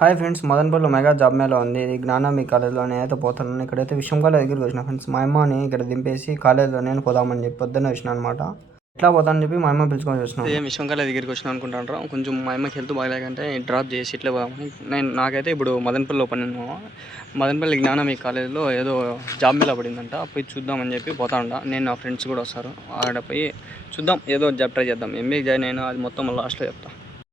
Hi friends, మదనపల్లిలో mega job Mela ఉంది. ఇది జ్ఞానాంబి కాలేజ్లో నేనైతే పోతున్నాను. ఇక్కడైతే విషయం కాలేజ్ దగ్గరికి వచ్చిన ఫ్రెండ్స్. మా అమ్మని ఇక్కడ దింపేసి కాలేజ్లో నేను పోదామని చెప్పి పొద్దున్నే వచ్చిన అనమాట. ఎట్లా పోతానని చెప్పి మా అమ్మ పిలుచుకొని వచ్చిన. ఏం విషయం కాలేజ్ దగ్గరికి వచ్చిన అనుకుంటాను. కొంచెం మా అమ్మకి హెల్త్ బాగాలేకంటే డ్రాప్ చేసి ఇట్లా పోదామని నాకైతే ఇప్పుడు మదనపల్లిలో పని మదనపల్లి జ్ఞానాంబి కాలేజ్లో ఏదో జాబ్ మేళా పడిందంట. పోయి చూద్దామని చెప్పి పోతా ఉంటా. నేను నా ఫ్రెండ్స్ కూడా వస్తారు. ఆడ పోయి చూద్దాం, ఏదో జాబ్ ట్రై చేద్దాం. ఎంబీఏ జాయిన్ అయినా అది మొత్తం లాస్ట్లో చెప్తా.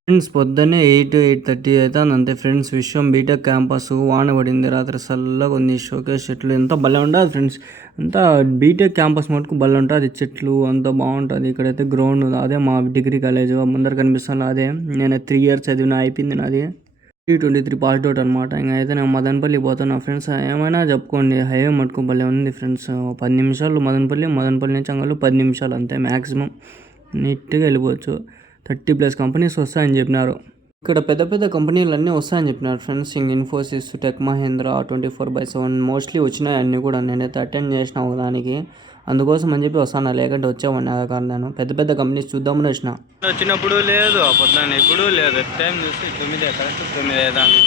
ఫ్రెండ్స్ పొద్దున్నే 8:30 అవుతుంది అంతే ఫ్రెండ్స్. విశ్వం బీటెక్ క్యాంపస్ వాన పడింది, రాత్రి చల్లగా ఉంది. షోకేస్ చెట్లు ఎంత భలే ఉంటుంది ఫ్రెండ్స్. అంతా బీటెక్ క్యాంపస్ మటుకు భలే ఉంటుంది. చెట్లు అంతా బాగుంటుంది. ఇక్కడైతే గ్రౌండ్ అదే మా డిగ్రీ కాలేజ్ ముందర కనిపిస్తుంది. అదే నేను 3 years చదివిన, అయిపోయింది నాది. 2023 పాస్డ్ అవుట్ అనమాట. ఇంకా అయితే నేను మదనపల్లి పోతున్నా ఫ్రెండ్స్. ఏమైనా చెప్పుకోండి, హైవే మటుకు భలే ఉంది ఫ్రెండ్స్. 10 నిమిషాలు మదనపల్లి నుంచి అంగళ్ళు 10 నిమిషాలు అంతే మ్యాక్సిమం. నీట్గా వెళ్ళిపోవచ్చు. 30+ కంపెనీస్ వస్తాయని చెప్పినారు. ఇక్కడ పెద్ద పెద్ద కంపెనీలు అన్నీ వస్తాయని చెప్పినారు friends. Infosys, tech Mahindra, 24/7 mostly వచ్చినాయి అన్నీ కూడా. నేనైతే అటెండ్ చేసిన దానికి, అందుకోసం అని చెప్పి వస్తాను. లేకంటే వచ్చేవాడిని ఆ కారణాను. పెద్ద పెద్ద కంపెనీస్ చూద్దామని వచ్చినప్పుడు లేదు, పొద్దున్న ఇప్పుడు లేదు. టైం చూసి 9 కరెక్ట్ 9 అవుతాను.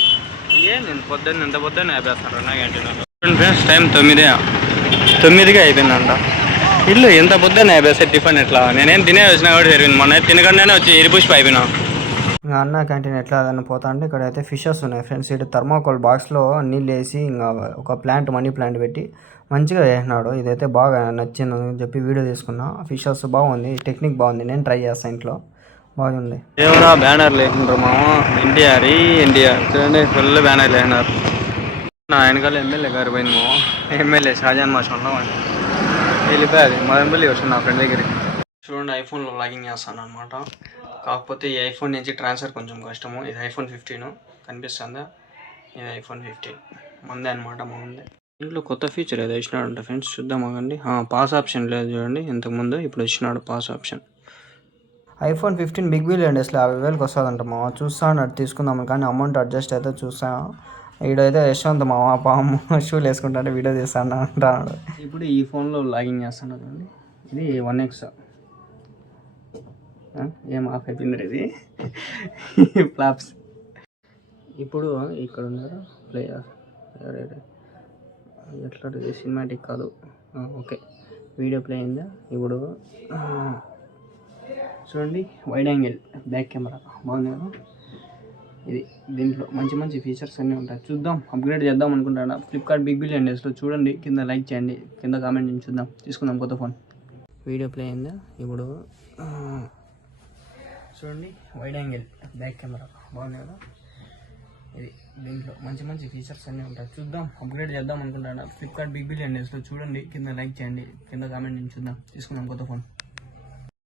నేను పొద్దున్న ఎంత పొద్దున్న అయిపోతాను నా క్యాంటీన్లో ఫ్రెండ్స్. టైం 9గా అయిపోయిందంట. ఇల్లు ఎంత పొద్దున్న అయిపోయి టిఫిన్ ఎట్లా నేనేం తినే వచ్చినా కూడా జరిగింది. మొన్న తినకుండానే వచ్చి ఎరిపుష్ప అయిపోయినా. ఇంకా అన్న క్యాంటీన్ ఎట్లా అదని పోతా అంటే ఇక్కడైతే ఫిషెస్ ఉన్నాయి ఫ్రెండ్స్. ఇటు థర్మాకోల్ బాక్స్లో నీళ్ళు వేసి ఇంకా ఒక మనీ ప్లాంట్ పెట్టి మంచిగా చేసినాడు. ఇదైతే బాగా నచ్చిందని చెప్పి వీడియో తీసుకున్నా. ఫిషెస్ బాగుంది, టెక్నిక్ బాగుంది. నేను ట్రై చేస్తాను ఇంట్లో, బాగుంది. ఏమన్నా బ్యానర్లు వేసినారు మామ. ఎన్టీఆర్ చూడండి, ఫుల్ బ్యానర్లు వేసినారు. నా వెనకాల ఎమ్మెల్యే గారు పోయింది మామ. ఎమ్మెల్యే షాజాన్ మాషంలో వెళ్ళిపోయాది. మదనపల్లి వచ్చాను నా ఫ్రెండ్ దగ్గరికి. చూడండి, ఐఫోన్లో లాగిన్ చేస్తాను అనమాట. కాకపోతే ఈ ఐఫోన్ నుంచి ట్రాన్స్ఫర్ కొంచెం కష్టము. ఇది iPhone 15 కనిపిస్తుందా? ఇది iPhone 15 మందే అనమాట. ముందే ఇంట్లో కొత్త ఫీచర్ ఏదో ఇచ్చినాడంట ఫ్రెండ్స్. చూద్దాం ఆగండి. పాస్ ఆప్షన్ లేదు చూడండి ఇంతకుముందు, ఇప్పుడు ఇచ్చినాడు pass option. iPhone 15 big billion డేస్లో 50,000కి వస్తుందంట మామ. చూస్తాను, అది తీసుకుందాము కానీ అమౌంట్ అడ్జస్ట్ అయితే చూస్తాను. వీడైతే యశ్వంత్ మామ పాము షూలు వేసుకుంటే వీడియో తీస్తాను అంటున్నాడు. ఇప్పుడు ఈ ఫోన్లో లాగిన్ చేస్తాను కదండి. ఇది 1X ఏం ఆఫ్ అయిపోయింది ఇది ఫ్లాప్స్. ఇప్పుడు ఇక్కడ ఉన్నారు ప్లేయర్, ఎట్లా సినిమాటిక్ కాదు. ఓకే, వీడియో ప్లే అయిందా? ఇప్పుడు చూడండి, వైడ్ యాంగిల్ బ్యాక్ కెమెరా బాగుంది కదా. ఇది దీంట్లో మంచి మంచి ఫీచర్స్ అన్నీ ఉంటాయి. చూద్దాం, అప్గ్రేడ్ చేద్దాం అనుకుంటాను. ఫ్లిప్కార్ట్ బిగ్ బిలియన్ డేస్లో చూడండి. కింద లైక్ చేయండి, కింద కామెంట్ చేయండి. చూద్దాం, తీసుకుందాం కొత్త ఫోన్. వీడియో ప్లే అయిందా? ఇప్పుడు చూడండి, వైడ్ యాంగిల్ బ్యాక్ కెమెరా బాగుంది కదా. ఇది దీంట్లో మంచి మంచి ఫీచర్స్ అన్నీ ఉంటాయి. చూద్దాం, అప్గ్రేడ్ చేద్దాం అనుకుంటాను. ఫ్లిప్కార్ట్ బిగ్ బిలియన్ డేస్లో చూడండి. కింద లైక్ చేయండి, కింద కామెంట్ చేయండి. చూద్దాం, తీసుకుందాం కొత్త ఫోన్.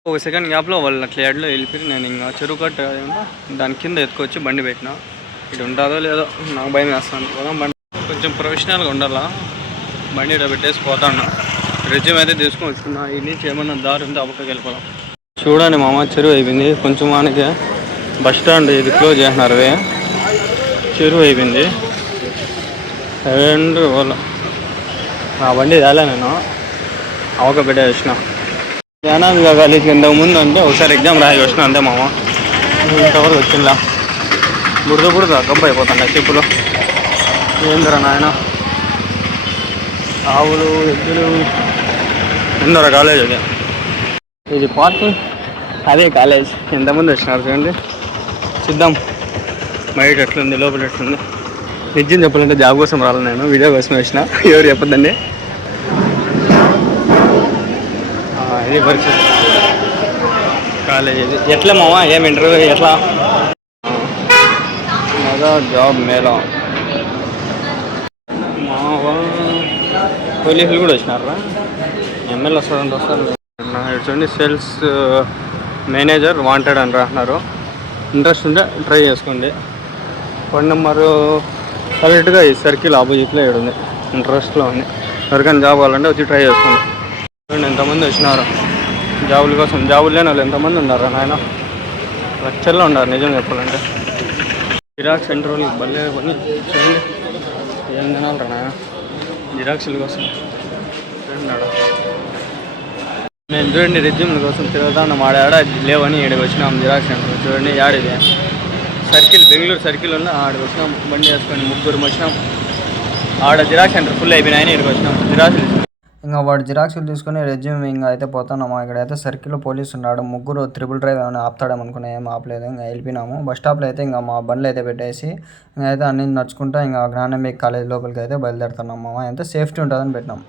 ఒక సెకండ్ గ్యాప్లో వాళ్ళ క్లాడ్లో వెళ్ళిపోయి నేను ఇంకా చెరువు కట్ట దాని కింద ఎత్తుకొచ్చి బండి పెట్టినా. ఇటు ఉంటుందో లేదో నాకు భయం వేస్తాను కదా. బండి కొంచెం ప్రొఫెషనల్గా ఉండాలా. బండి ఇటు పెట్టేసి పోతాను. రెజ్యూమ్ అయితే తీసుకొని వచ్చుకున్నా. ఇది నుంచి ఏమన్నా దారి ఉంటే అప్పటికి వెళ్ళిపోదాం. చూడండి మామ, చెరువు అయిపోయింది. కొంచెం మనకి బస్ స్టాండ్ ఇది క్లోజ్ చేసినారు. చెరువు అయిపోయింది. అండ్ వాళ్ళ ఆ బండి తేలే నేను అవక పెట్టే వచ్చిన. జ్ఞానాంబిక కాలేజ్కి ఇంతకుముందు అంటే ఒకసారి ఎగ్జామ్ రాయి వచ్చిన అంతే మామ. ఇంతవరకు వచ్చిందా బురద గబ్బు అయిపోతాను చెప్పులు. ఏందిరా నాయన, ఆవులు ఎద్దులు ఎందరో కాలేజ్. అది ఇది పార్కింగ్, అదే కాలేజ్. ఎంతమంది వచ్చినారు చూడండి. చూద్దాం బయట ఎట్లుంది, లోపల ఎట్లుంది. నిజం చెప్పాలంటే జాబ్ కోసం రాలేదు, నేను వీడియో కోసం వచ్చిన. ఎవరు చెప్పద్దండి. ఇది పరిస్థితి కాలేజ్. ఇది ఎట్లా మామ, ఏం ఇంటర్వ్యూ ఎట్లా? Mega job Mela. పోలీసులు కూడా వచ్చినారా? ఎమ్మెల్యే వస్తారంటే వస్తారు. చూడండి, సేల్స్ మేనేజర్ వాంటెడ్ అని రాస్తున్నారు. ఇంట్రెస్ట్ ఉంటే ట్రై చేసుకోండి. ఫోన్ నెంబరు కరెక్ట్గా ఈ సర్కిల్ ఆపోజిట్లో ఉంది. ఇంట్రెస్ట్లో ఉంది. ఎవరికైనా జాబ్ కావాలంటే వచ్చి ట్రై చేసుకోండి. చూడండి ఎంతమంది వచ్చినారు జాబుల కోసం. జాబులు లేని వాళ్ళు ఎంతమంది ఉన్నారు నాయన, లక్షల్లో ఉన్నారు నిజం చెప్పాలంటే. జిరాక్స్ సెంటర్ వాళ్ళకి భలే పని. చూడండి ఏం తినాలరా నాయన, జిరాక్స్ల కోసం చూడండి. నేను చూడండి రెజ్యూమ్ల కోసం తిరుగుతాను. మా ఆడ లేవని ఇక్కడికి వచ్చినాం జిరాక్స్ సెంటర్. చూడండి యాడిది సర్కిల్ బెంగళూరు సర్కిల్ ఉన్న ఆడ వచ్చినాం బండి వేసుకొని ముగ్గురు వచ్చినాం. ఆడ జిరాక్స్ సెంటర్ ఫుల్ అయిపోయినాయని ఇక్కడికి వచ్చినాం జిరాక్స్. ఇంకా వాడు జిరాక్స్లు తీసుకుని రెజ్యూమ్ ఇంకా అయితే పోతున్నాము. ఇక్కడైతే సర్కిల్లో పోలీసు ఉన్నాడు. ముగ్గురు త్రిబుల్ డ్రైవ్ ఏమైనా ఆపుతాడేమనుకున్నా, ఏం ఆపలేదు. ఇంకా వెళ్ళిపోయినాము. బస్ స్టాప్లో అయితే ఇంకా మా బండ్లు అయితే పెట్టేసి ఇంకా అయితే అన్ని నడుచుకుంటా ఇంకా జ్ఞానంబిక కాలేజ్ లోపలికి అయితే బయలుదేరుతున్నాం. మామ ఎంత సేఫ్టీ ఉంటుందని పెట్టినాం.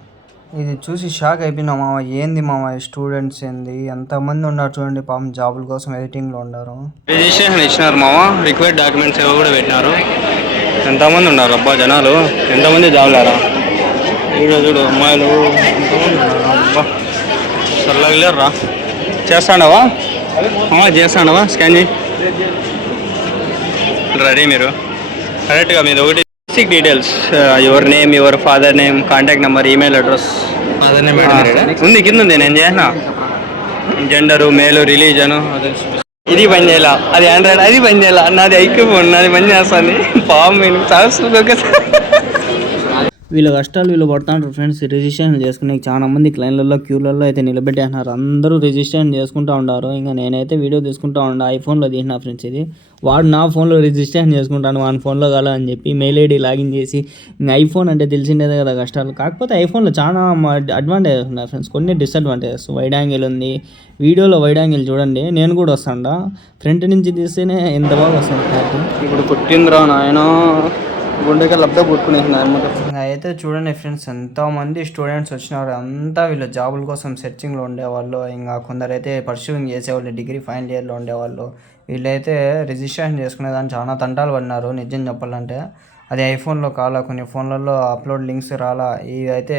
ఇది చూసి షాక్ అయిపోయినాం మామ. ఏంది మామ స్టూడెంట్స్ ఏంది ఎంతమంది ఉన్నారు చూడండి, పాపం జాబుల కోసం వెయిటింగ్లో ఉన్నారు. రిజిస్ట్రేషన్ ఇచ్చినారు మామ, రిక్వైర్డ్ డాక్యుమెంట్స్ ఏవో కూడా పెట్టినారు. ఎంతమంది ఉన్నారు అబ్బా జనాలు, ఎంతమంది జాబులారా. వీడియో చూడు అమ్మాయిలు అబ్బా చల్లగలేరా. చేస్తాండవా స్కాన్ చేయి రెడీ. మీరు కరెక్ట్గా మీది ఒకటి basic details, your name, your father name, contact number, email address ఉంది కింద ఉంది. నేను చేసిన జెండరు, మేలు, రిలీజను ఇది పని చేయాల, అది ఆండ్రాయిడ్ అది పని చేయాల, నాది ఐక్యూ ఫోన్ నాది పని చేస్తుంది. పాపం నేను చాలా వీళ్ళ కష్టాలు వీళ్ళు పడుతుంటారు ఫ్రెండ్స్. రిజిస్ట్రేషన్ చేసుకునే చాలా మంది లైన్లలో క్యూలలో అయితే నిలబెట్టేస్తున్నారు. అందరూ రిజిస్ట్రేషన్ చేసుకుంటూ ఉన్నారు. ఇంకా నేనైతే వీడియో తీసుకుంటా ఉండా, ఐఫోన్లో తీసిన ఫ్రెండ్స్. ఇది వాడు నా ఫోన్లో రిజిస్ట్రేషన్ చేసుకుంటాను, వాని ఫోన్లో కాల అని చెప్పి మెయిల్ ఐడి లాగిన్ చేసి. ఇంకా ఐఫోన్ అంటే తెలిసిండేదే కదా కష్టాలు. కాకపోతే ఐఫోన్లో చాలా అడ్వాంటేజెస్ ఉన్నాయి ఫ్రెండ్స్, కొన్ని డిసడ్వాంటేజెస్. వైడ్ యాంగిల్ ఉంది, వీడియోలో వైడ్ యాంగిల్ చూడండి. నేను కూడా వస్తాడా, ఫ్రంట్ నుంచి తీస్తేనే ఎంత బాగా వస్తుంది. ఇప్పుడు కొట్టిందిరా నాయన, గుండెకి లబ్ధ కొట్టుకునేసింది అనమాట. అయితే చూడండి ఫ్రెండ్స్, ఎంతోమంది స్టూడెంట్స్ వచ్చినారు. అంతా వీళ్ళు జాబుల కోసం సెర్చింగ్లో ఉండేవాళ్ళు. ఇంకా కొందరైతే పర్సూయింగ్ చేసేవాళ్ళు, డిగ్రీ ఫైనల్ ఇయర్లో ఉండేవాళ్ళు. వీళ్ళైతే రిజిస్ట్రేషన్ చేసుకునేదాన్ని చాలా తంటాలు పడినారు నిజం చెప్పాలంటే. అది ఐఫోన్లో కాలా, కొన్ని ఫోన్లలో అప్లోడ్ లింక్స్ రాలా. ఇవి అయితే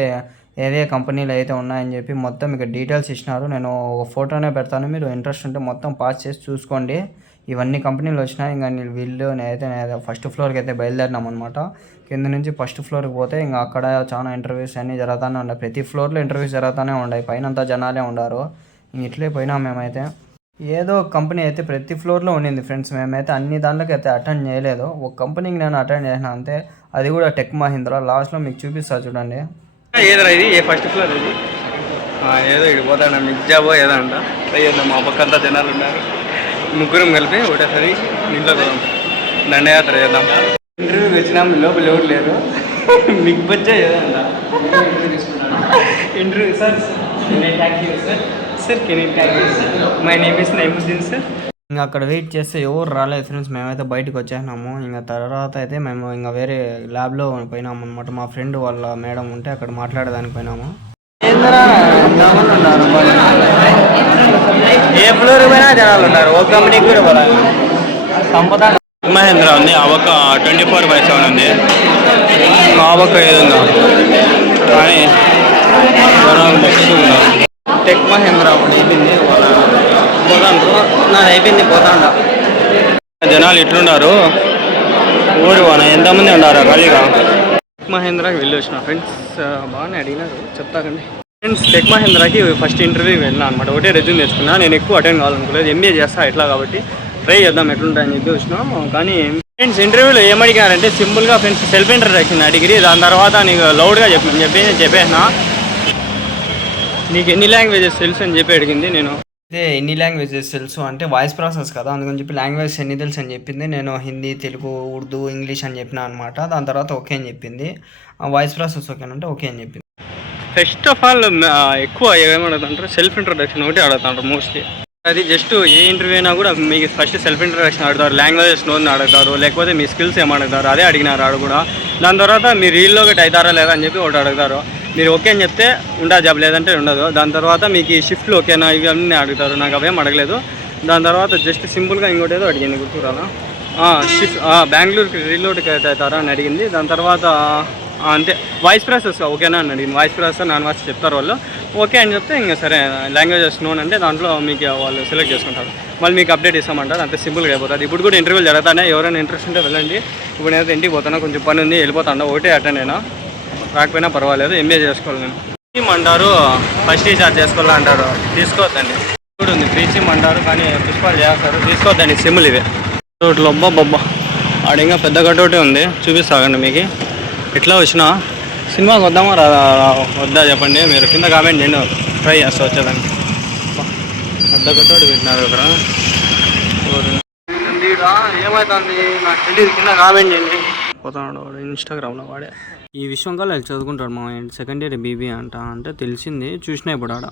ఏవే కంపెనీలు అయితే ఉన్నాయని చెప్పి మొత్తం ఇక డీటెయిల్స్ ఇచ్చినారు. నేను ఒక ఫోటోనే పెడతాను, మీరు ఇంట్రెస్ట్ ఉంటే మొత్తం పాస్ చేసి చూసుకోండి. ఇవన్నీ కంపెనీలు వచ్చినాయి. ఇంకా వీళ్ళు నేనైతే ఫస్ట్ ఫ్లోర్కి అయితే బయలుదేరినాం అనమాట. కింద నుంచి ఫస్ట్ ఫ్లోర్కి పోతే ఇంకా అక్కడ చాలా ఇంటర్వ్యూస్ అన్నీ జరుగుతూనే ఉన్నాయి. ప్రతి ఫ్లోర్లో ఇంటర్వ్యూస్ జరుగుతూనే ఉన్నాయి. పైన అంతా జనాలే ఉండారు. ఇంక ఇట్లే పోయినాం మేమైతే. ఏదో కంపెనీ అయితే ప్రతి ఫ్లోర్లో ఉండింది ఫ్రెండ్స్. మేమైతే అన్ని దాంట్లోకి అయితే అటెండ్ చేయలేదు. ఒక కంపెనీకి నేను అటెండ్ చేసిన అంతే, అది కూడా టెక్ మహీంద్రా. లాస్ట్లో మీకు చూపిస్తా చూడండి. ఏదో ఇది ఏ ఫస్ట్ ఫ్లోర్ ఇది, ఏదో ఇది పోతాడా మీకు జాబో ఏదో అంట. మా పక్కంతా జనాలు ఉన్నారు. ముగ్గురం కలిపి ఒకటేసారి ఇంట్లో దండయాత్ర చేద్దాం. ఇంటర్వ్యూకి వచ్చినాం, లోపల ఎవరు లేరు. మీకు బచ్చా ఏదంట interview. Sir my name is Naimuddin sir. ఇంకా అక్కడ వెయిట్ చేస్తే ఎవరు రాలేదు ఫ్రెండ్స్. మేమైతే బయటకు వచ్చేసినాము. ఇంకా తర్వాత అయితే మేము ఇంకా వేరే ల్యాబ్లో పోయినాము అనమాట. మా ఫ్రెండ్ వాళ్ళ మేడం ఉంటే అక్కడ మాట్లాడేదానికి పోయినాము. ఏ ఫ్లోర్ పోయినా జనాలు ఉన్నారు. ఓ కంపెనీకి కూడా పోవాలి. సంపద మహేంద్ర ఉంది, అవక 24/7 ఉంది. అవక ఏది ఉందా కానీ జనాలు మస్తు ఉన్నారు. టెక్ మహేంద్ర ఒకటి అయిపోయింది, పోతాండ్రు. నాది అయిపోయింది, పోతాండ. జనాలు ఎట్లున్నారు ఊరి పోనా, ఎంతమంది ఉన్నారు ఖాళీగా. టెక్ మహేంద్రాకి వెళ్ళి వచ్చిన ఫ్రెండ్స్. బాగానే అడిగినారు, చెప్తాకండి ఫ్రెండ్స్. టెక్ మహేంద్రాకి ఫస్ట్ ఇంటర్వ్యూకి వెళ్ళినా అనమాట. ఒకటే రెజ్యూమ్ తెచ్చుకున్నా. నేను ఎక్కువ అటెండ్ కావాలనుకోలేదు, ఎంబీఏ చేస్తా ఎట్లా కాబట్టి ట్రై చేద్దాం ఎట్లుంటాయని చెప్పి వచ్చినాం. కానీ ఫ్రెండ్స్ ఇంటర్వ్యూలో ఏమడిగారంటే సింపుల్గా ఫ్రెండ్స్ సెల్ఫ్ ఇంట్రడక్షన్ అడిగిరి. దాని తర్వాత నీకు లౌడ్గా చెప్పేసిన నీకు ఎన్ని లాంగ్వేజెస్ తెలుసు అని చెప్పి అడిగింది. నేను అయితే ఎన్ని లాంగ్వేజెస్ తెలుసు అంటే వాయిస్ ప్రాసెస్ కదా, అందుకని చెప్పి లాంగ్వేజ్ ఎన్ని తెలుసు అని చెప్పింది. నేను హిందీ, తెలుగు, ఉర్దూ, ఇంగ్లీష్ అని చెప్పిన అనమాట. దాని తర్వాత ఓకే అని చెప్పింది. వాయిస్ ప్రాసెస్ ఓకేనంటే ఓకే అని చెప్పింది. ఫస్ట్ ఆఫ్ ఆల్ ఎక్కువ ఏమడుగుతుంటారు, సెల్ఫ్ ఇంట్రొడక్షన్ ఒకటి అడుగుతుంటారు మోస్ట్లీ. అది జస్ట్ ఏ ఇంటర్వ్యూ అయినా కూడా మీకు ఫస్ట్ సెల్ఫ్ ఇంట్రొడక్షన్ అడుగుతారు, లాంగ్వేజెస్ నోని అడుగుతారు, లేకపోతే మీ స్కిల్స్ ఏమడుగుతారు అదే అడిగినారు ఆడు కూడా. దాని తర్వాత మీరు రీల్లో ఒకటి అవుతారా లేదా అని చెప్పి ఒకటి అడుగుతారు. మీరు ఓకే అని చెప్తే ఉండా జాబ్, లేదంటే ఉండదు. దాని తర్వాత మీకు ఈ షిఫ్ట్లు ఓకేనా ఇవి అన్నీ అడుగుతారు. నాకు అవేం అడగలేదు. దాని తర్వాత జస్ట్ సింపుల్గా ఇంకోటి ఏదో అడిగింది, గుర్తురాలా. షిఫ్ట్ బెంగళూరుకి రీలోడ్కి అవుతారా అని అడిగింది. దాని తర్వాత అంతే. వాయిస్ ప్రాసెస్ ఓకేనా అని అడిగింది. వాయిస్ ప్రాసెస్ నాన్ వాయిస్ చెప్తారు వాళ్ళు. ఓకే అని చెప్తే ఇంకా సరే లాంగ్వేజెస్ నోన్ అంటే దాంట్లో మీకు వాళ్ళు సెలెక్ట్ చేసుకుంటారు. మళ్ళీ మీకు అప్డేట్ ఇస్తామంటారు. అంతే సింపుల్గా అయిపోతుంది. ఇప్పుడు కూడా ఇంటర్వ్యూలు జరుగుతానే, ఎవరైనా ఇంట్రెస్ట్ ఉంటే వెళ్ళండి. ఇప్పుడు నేనైతే ఇంటికి పోతాను, కొంచెం పని ఉంది, వెళ్ళిపోతాను. ఒకటే అటెండ్ అయినా, రాకపోయినా పర్వాలేదు, ఎంబీఏ చేసుకోవాలి. నేను స్కీమ్ అంటారు, ఫస్ట్ రీఛార్జ్ చేసుకోవాలంటారు, తీసుకోవద్దండి. కూడా ఉంది ఫ్రీ సిమ్ అంటారు, కానీ పుష్పాలు చేస్తారు, తీసుకోవద్దండి సిమ్లు ఇవే. రోడ్లు అబ్బా బొబ్బా ఆడ ఇంకా పెద్ద కటౌటే ఉంది, చూపిస్తాకండి మీకు. ఎట్లా వచ్చినా సినిమాకి వద్దామా వద్దా చెప్పండి, మీరు కింద కామెంట్ చేయండి, ట్రై చేస్తా వచ్చేదానికి. పెద్ద కటౌట్ పెట్టినారు ఇక్కడ. ఏమైతుంది నా ఫ్రెండ్ కింద కామెంట్ చేయండి. పోతున్నాడు వాడు ఇన్స్టాగ్రామ్లో వాడే. ఈ విశ్వం కాలేజ్ చదువుకుంటాడు మా సెకండ్ ఇయర్ బీబీ అంటే తెలిసింది చూసినా ఇప్పుడు ఆడ